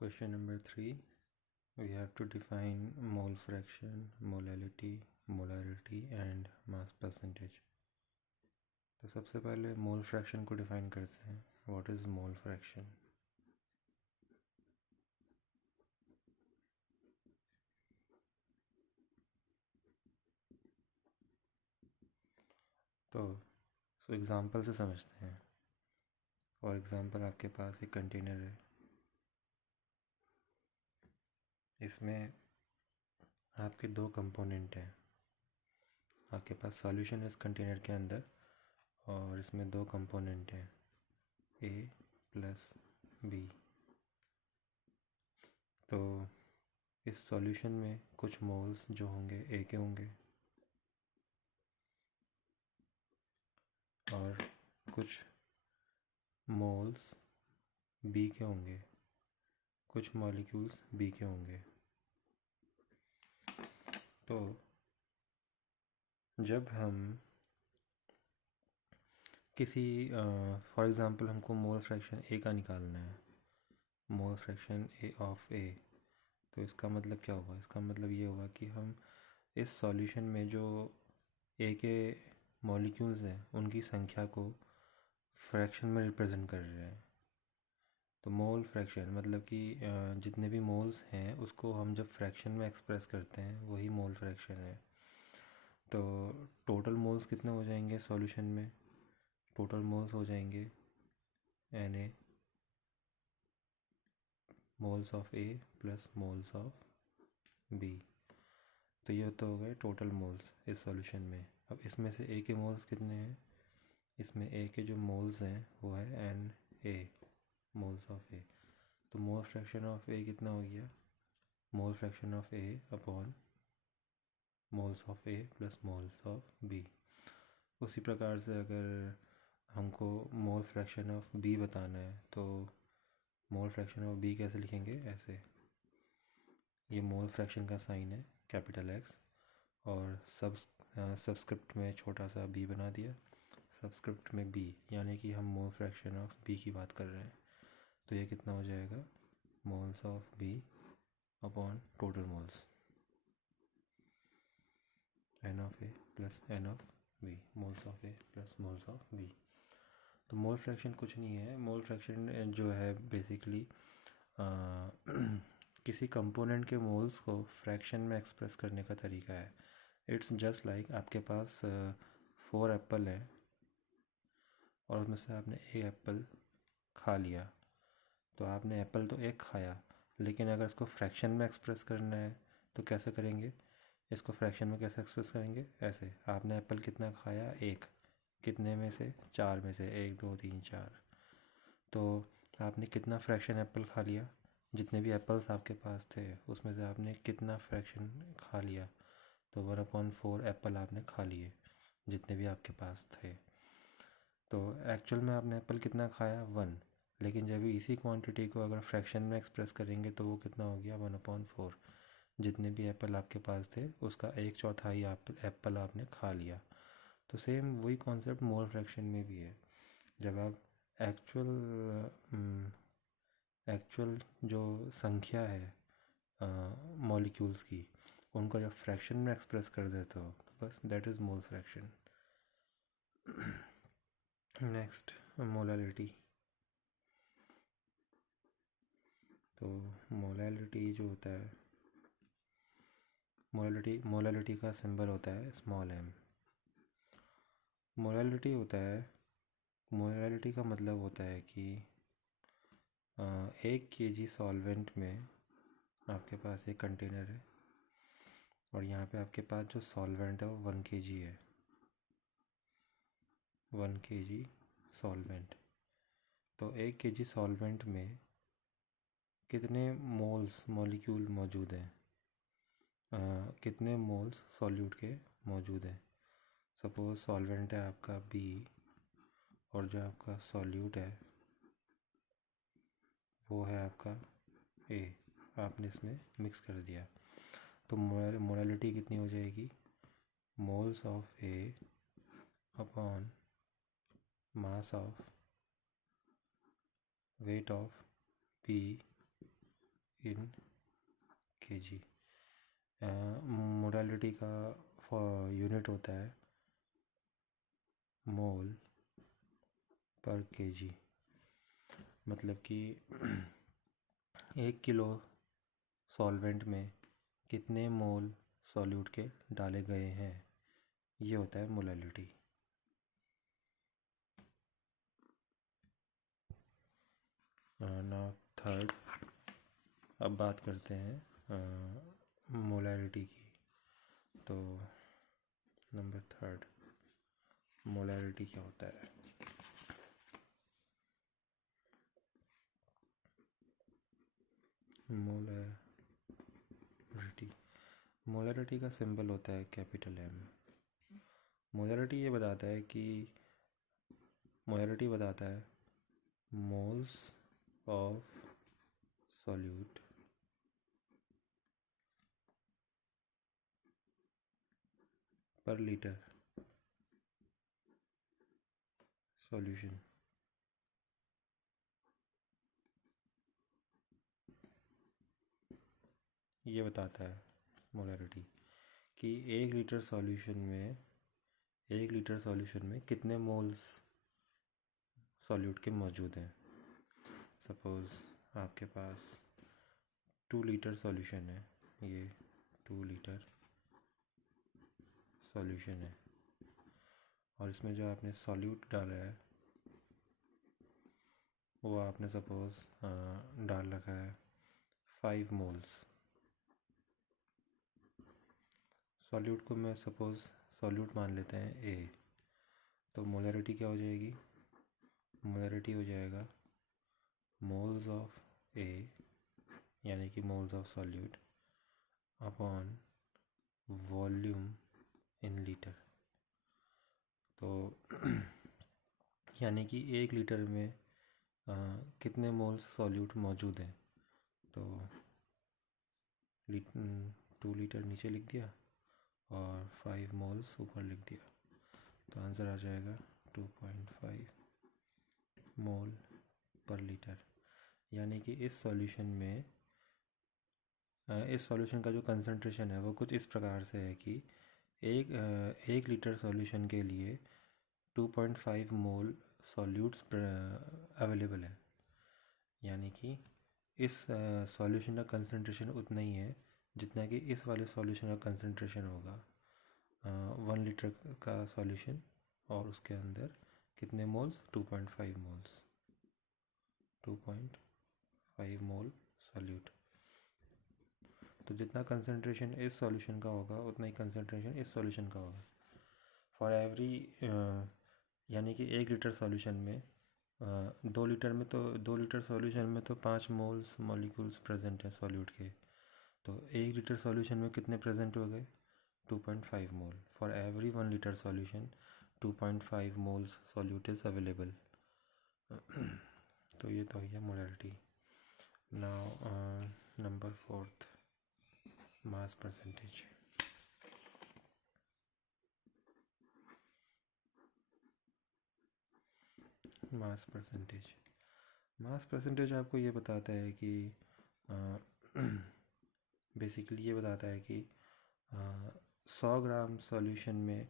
Question number 3, we have to define mole fraction, molality, molarity and mass percentage. तो सबसे पहले mole fraction को define करते हैं. What is mole fraction? तो एग्ज़ाम्पल से समझते हैं. और एग्ज़ाम्पल आपके पास एक कंटेनर है, इसमें आपके दो कंपोनेंट हैं. आपके पास सॉल्यूशन है इस कंटेनर के अंदर और इसमें दो कंपोनेंट हैं, ए प्लस बी. तो इस सॉल्यूशन में कुछ मोल्स जो होंगे ए के होंगे और कुछ मोल्स बी के होंगे, कुछ मॉलिक्यूल्स बी के होंगे. तो जब हम किसी फॉर एग्ज़ाम्पल हमको मोल फ्रैक्शन ए का निकालना है, मोल फ्रैक्शन ए ऑफ ए, तो इसका मतलब क्या हुआ? इसका मतलब ये हुआ कि हम इस सॉल्यूशन में जो ए के मॉलिक्यूल्स हैं उनकी संख्या को फ्रैक्शन में रिप्रेजेंट कर रहे हैं. तो मोल फ्रैक्शन मतलब कि जितने भी मोल्स हैं उसको हम जब फ्रैक्शन में एक्सप्रेस करते हैं वही मोल फ्रैक्शन है. तो टोटल मोल्स कितने हो जाएंगे सॉल्यूशन में? टोटल मोल्स हो जाएंगे Na moles of A plus moles of B. तो ये तो हो गए टोटल मोल्स इस सॉल्यूशन में. अब इसमें से ए के मोल्स कितने हैं? इसमें ए के जो मोल्स हैं वो है Na मोल्स ऑफ ए. तो मोल फ्रैक्शन ऑफ ए कितना हो गया? Mole fraction of A upon moles of A plus moles of B. उसी प्रकार से अगर हमको मोल फ्रैक्शन ऑफ बी बताना है तो मोल फ्रैक्शन ऑफ बी कैसे लिखेंगे? ऐसे. ये मोल फ्रैक्शन का साइन है कैपिटल एक्स और सबस्क्रिप्ट में छोटा सा बी बना दिया, सबस्क्रिप्ट में बी, यानी कि हम मोल फ्रैक्शन ऑफ बी की बात कर रहे हैं. तो ये कितना हो जाएगा? Moles of B upon total moles n of A plus n of B, moles of A plus moles of B. तो मोल फ्रैक्शन कुछ नहीं है. मोल फ्रैक्शन जो है बेसिकली किसी कंपोनेंट के मोल्स को फ्रैक्शन में एक्सप्रेस करने का तरीका है. इट्स जस्ट लाइक आपके पास 4 एप्पल हैं और उसमें से आपने एक एप्पल खा लिया. तो आपने एप्पल तो एक खाया, लेकिन अगर इसको फ्रैक्शन में एक्सप्रेस करना है तो कैसे करेंगे? इसको फ्रैक्शन में कैसे एक्सप्रेस करेंगे? ऐसे. आपने एप्पल कितना खाया? एक. कितने में से? 4 में से. 1 2 3 4. तो आपने कितना फ्रैक्शन एप्पल खा लिया? जितने भी एप्पल्स आपके पास थे उसमें से आपने कितना फ्रैक्शन खा लिया? तो 1/4 एप्पल आपने खा लिए जितने भी आपके पास थे. तो एक्चुअल में आपने एप्पल कितना खाया? 1. लेकिन जब इसी क्वांटिटी को अगर फ्रैक्शन में एक्सप्रेस करेंगे तो वो कितना हो गया? 1/4. जितने भी एप्पल आपके पास थे उसका 1/4 एप्पल आपने खा लिया. तो सेम वही कॉन्सेप्ट मोल फ्रैक्शन में भी है. जब आप एक्चुअल जो संख्या है मॉलिक्यूल्स की, उनको जब फ्रैक्शन में एक्सप्रेस कर देते हो तो बस that is mole fraction. Next, molality. तो मोलालिटी जो होता है, मोलालिटी का सिंबल होता है स्मॉल m. मोलालिटी होता है, मोलालिटी का मतलब होता है कि 1 kg सॉल्वेंट में आपके पास एक कंटेनर है और यहाँ पे आपके पास जो सॉल्वेंट है वो 1 kg है. 1 kg सॉल्वेंट. तो 1 kg सॉल्वेंट में कितने मोल्स मॉलिक्यूल मौजूद हैं? कितने मोल्स सॉल्यूट के मौजूद हैं? सपोज सॉल्वेंट है आपका B और जो आपका सॉल्यूट है वो है आपका A. आपने इसमें मिक्स कर दिया तो मोलालिटी कितनी हो जाएगी? Moles of A upon mass of weight of B in KG. Modality का यूनिट होता है मोल पर केजी। मतलब कि 1 किलो सॉल्वेंट में कितने मोल सॉल्यूट के डाले गए हैं, ये होता है मोलालिटी। नाउ थर्ड, अब बात करते हैं मोलारिटी की। तो नंबर थर्ड, मोलारिटी क्या होता है? मोलारिटी का सिंबल होता है कैपिटल M। मोलारिटी बताता है मोल्स ऑफ सॉल्यूट पर लीटर सॉल्यूशन। ये बताता है मोलारिटी कि 1 लीटर सॉल्यूशन में कितने मोल्स सॉल्यूट के मौजूद हैं। सपोज़ आपके पास 2 लीटर सॉल्यूशन है, ये 2 लीटर सॉल्यूशन है, और इसमें जो आपने सॉल्यूट डाला है वो आपने सपोज़ डाल रखा है 5 मोल्स। सॉल्यूट को मैं सपोज़ सॉल्यूट मान लेते हैं A। तो मोलारिटी क्या हो जाएगी? मोलारिटी हो जाएगा मोल्स ऑफ A, यानी कि moles of solute upon volume in litre. तो यानी कि 1 लीटर में कितने मोल्स सॉल्यूट मौजूद हैं। तो 2 लीटर नीचे लिख दिया और 5 मोल्स ऊपर लिख दिया, तो आंसर आ जाएगा 2.5 मोल पर लीटर। यानी कि इस सॉल्यूशन का जो कंसंट्रेशन है वो कुछ इस प्रकार से है कि एक लीटर सॉल्यूशन के लिए 2.5 मोल सॉल्यूट्स अवेलेबल है। यानी कि इस सॉल्यूशन का कंसंट्रेशन उतना ही है जितना कि इस वाले सॉल्यूशन का कंसंट्रेशन होगा 1 लीटर का सॉल्यूशन, और उसके अंदर कितने मोल्स? 2.5 मोल्स, 2.5 मोल सॉल्यूट। तो जितना कंसंट्रेशन इस सॉल्यूशन का होगा उतना ही कंसंट्रेशन इस सॉल्यूशन का होगा फॉर एवरी, यानी कि 1 लीटर सॉल्यूशन में 2 लीटर सॉल्यूशन में तो 5 मोल्स मॉलिक्यूल्स प्रेजेंट हैं सॉल्यूट के। तो 1 लीटर सॉल्यूशन में कितने प्रेजेंट हो गए? 2.5 mole. For every 1 litre solution 2.5 moles solute is available. तो ये तो हो गया molarity. Now number fourth, mass percentage. Mass percentage आपको ये बताता है कि बेसिकली ये बताता है कि 100 ग्राम सॉल्यूशन में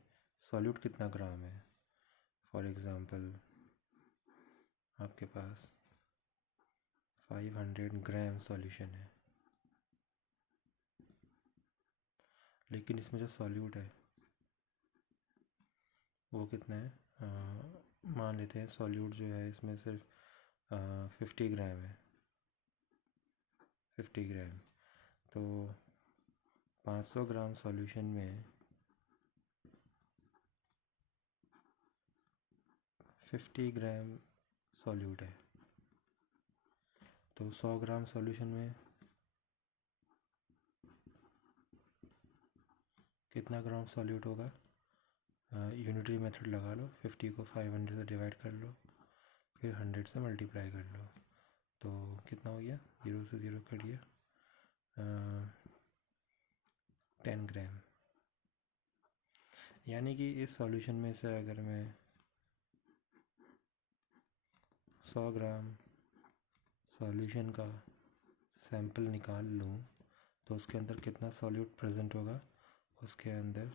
सॉल्यूट कितना ग्राम है। फॉर एग्ज़ाम्पल आपके पास 500 ग्राम सॉल्यूशन है, लेकिन इसमें जो सॉल्यूट है वो कितना है? मान लेते हैं सॉल्यूट जो है इसमें सिर्फ 50 ग्राम है, 50 ग्राम। तो 500 ग्राम सॉल्यूशन में 50 ग्राम सॉल्यूट है, तो 100 ग्राम सॉल्यूशन में कितना ग्राम सॉल्यूट होगा? यूनिटरी मेथड लगा लो, 50 को 500 से डिवाइड कर लो, फिर 100 से मल्टीप्लाई कर लो, तो कितना हो गया? 0 से 0 कट गया, 10 ग्राम। यानी कि इस सॉल्यूशन में से अगर मैं 100 ग्राम सॉल्यूशन का सैंपल निकाल लूँ तो उसके अंदर कितना सॉल्यूट प्रेजेंट होगा, उसके अंदर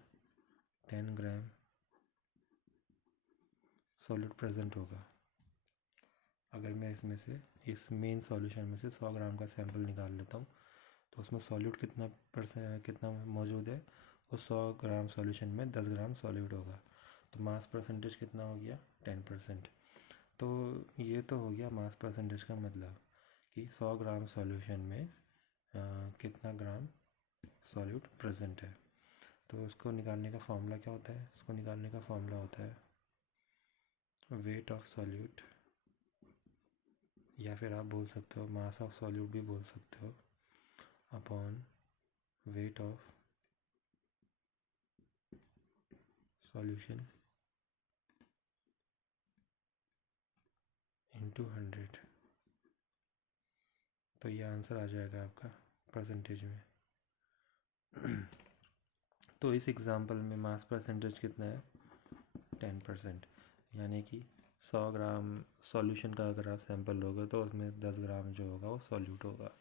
10 ग्राम सॉल्यूट प्रेजेंट होगा। अगर मैं इसमें से इस मेन सॉल्यूशन में से 100 ग्राम का सैंपल निकाल लेता हूँ तो उसमें सॉल्यूट कितना मौजूद है, उस 100 ग्राम सॉल्यूशन में 10 ग्राम सॉल्यूट होगा। तो मास परसेंटेज कितना हो गया, 10%। तो ये तो हो गया मास परसेंटेज का मतलब कि 100 ग्राम सॉल्यूशन में कितना ग्राम सॉल्यूट प्रेजेंट है। तो उसको निकालने का फॉर्मूला क्या होता है, इसको निकालने का फॉर्मूला होता है वेट ऑफ सॉल्यूट, या फिर आप बोल सकते हो मास ऑफ सॉल्यूट भी बोल सकते हो, upon weight of solution into 100। तो ये आंसर आ जाएगा आपका परसेंटेज में। तो इस एग्ज़ाम्पल में मास परसेंटेज कितना है, 10%। यानी कि 100 ग्राम सॉल्यूशन का अगर आप सैंपल लोगे तो उसमें 10 ग्राम जो होगा वो सॉल्यूट होगा।